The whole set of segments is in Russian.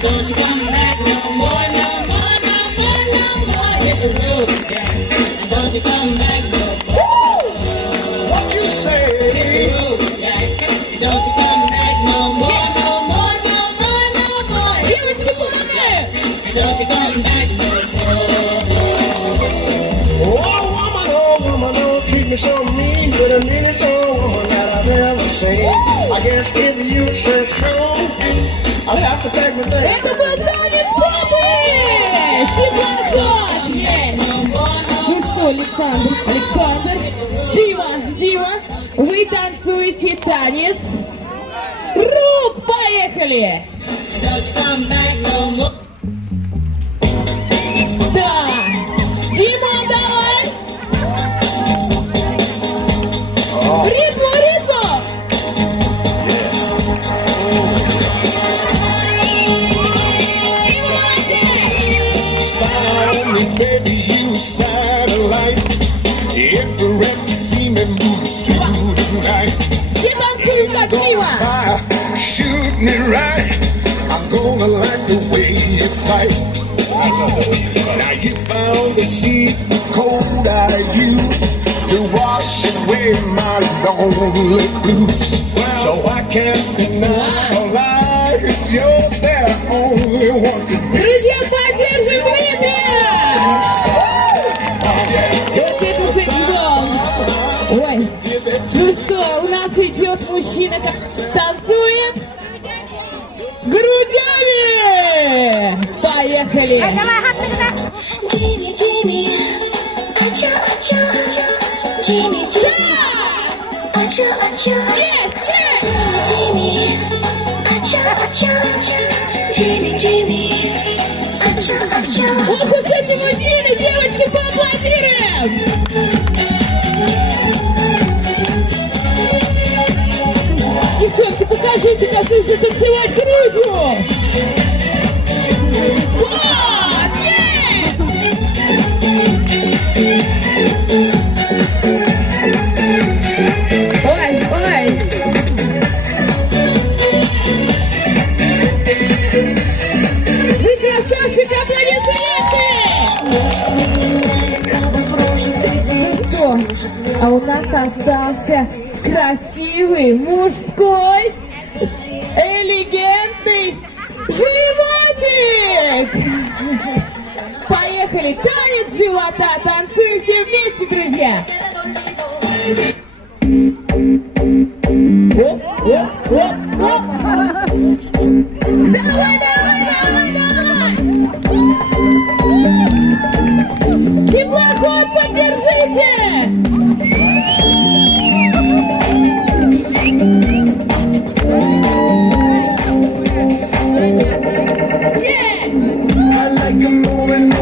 Don't you come back no more, no more, no more, no more. Hit the road, Jack. Don't you come back no more. What you say? Hit the road, Jack. Don't you come back no more, no more, no more, no more. Девочки, помогаю. Don't you come back no Oh woman, don't treat me so mean. You're the meanest old woman that I've ever seen. I guess if you say so, I'll have to pack my things. Это был танец папы! Теплоход! Ну что, Александр, Дима, вы танцуете танец. Рук, поехали! Don't you come back no more. Да! Дима, давай! Ритм! Baby, you satellite. Ever see me move through the night? Все танцуют как Дима! Shoot me right. I'm gonna like the way you fight. Now you found the secret code I use to wash away my lonely blues. So I can't deny a lie, 'cause you're the only one to me. Друзья, поддержим Дмитрия! Вот это секс-бом! Ой, ну что, у нас идет мужчина, как танцует грудями! Поехали! Jimmy, Jimmy, acha, acha, Jimmy, Jimmy, acha, acha, Yes, yes! Jimmy, acha, acha, Jimmy, Jimmy, acha, acha. Ух уж эти мужчины, девочки, поаплодируем! Девчонки, покажите, как нужно танцевать грудью! Вот, есть! Ой! Вы красавчик, аплодисменты! Ну что, а у нас остался красивый, мужской, элегантный животик! Поехали! Танец живота! Танцуем все вместе, друзья! Давай! Теплоход, поддержите! I like them moving.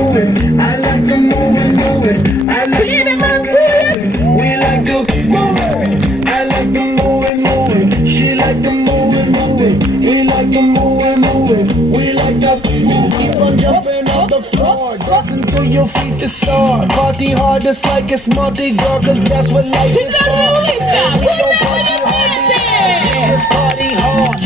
I like them moving. I like Время танцует! we like to move. I like them moving. She like them moving. We like them moving. We like to move. Keep on jumping off the floor. Dance until your feet is sore. Party hard just like it's Mardi Gras, 'cause that's what life is Шикарная for. улыбка! We don't Пусть party hard, аплодисменты! just party hard.